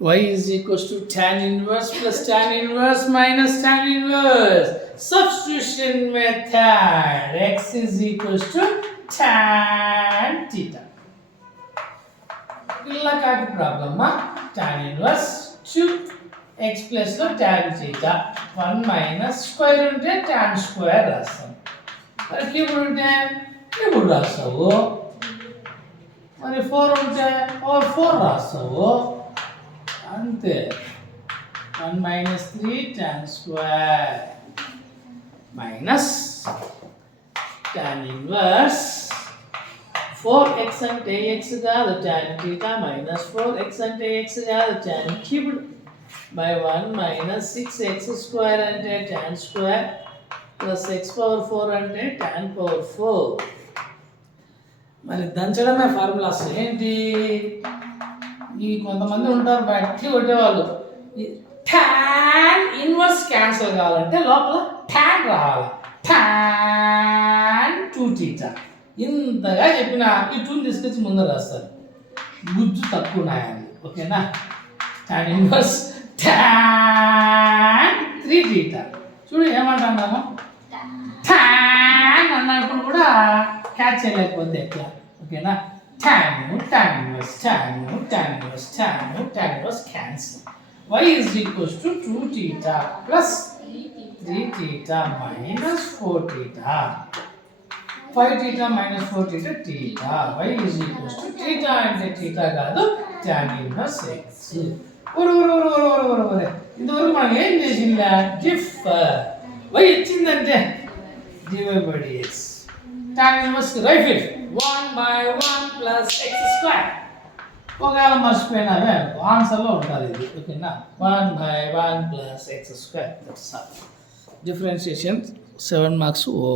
y is equals to tan inverse plus tan inverse minus tan inverse. Substitution method. X is equals to tan theta. ఇలా కాకి problem tan inverse 2x plus లో tan theta 1 minus square ఉంటే tan square రాస్తాం. మరి cube ఉంటే cube రాస్తావు. మరి 4 ఉంటే over 4 రాస్తావు. అంతే. 1 minus 3 tan square minus tan inverse 4x అంటే x కాదు tan theta minus 4x అంటే x కాదు tan cubed by 1 minus 6x square అంటే tan square plus x power 4 అంటే tan power 4. మరి దంచడమే ఫార్ములాస్ ఏంటి? ఈ కొంతమంది ఉంటారు బట్టి కొట్టేవాళ్ళు. tan ఇన్వర్స్ క్యాన్సిల్ కావాలంటే లోపల tan రావాలి. tan 2 theta. ఇంతగా చెప్పిన ఈ 2 తీసుకొచ్చి ముందర రాస్తారు. గుజ్జు తక్కువ ఉన్నాయండి. ఓకేనా? tan inverse tan 3 theta. చూడు ఏమంటున్నాము? tan అన్నప్పుడు కూడా క్యాచ్ చేయలేకపోతే ఎట్లా? ఓకేనా? tan inverse cancel. Y is equals to 2 theta plus 3 theta minus 4 theta. 5 theta minus 4 theta theta. Y is equals to theta అంటే theta కాదు tan inverse x. ఇంతవరకు మనం ఏం చేసిందా? గిఫ్ y ఇచ్చిందంటే dy by dx. tan inverse right fit 1/1 plus x square. ఒకవేళ మర్చిపోయినావే ఆన్సర్లో ఉంటుంది ఇది. ఓకేనా? 1/1 plus x square. That's all. Differentiation 7 marks.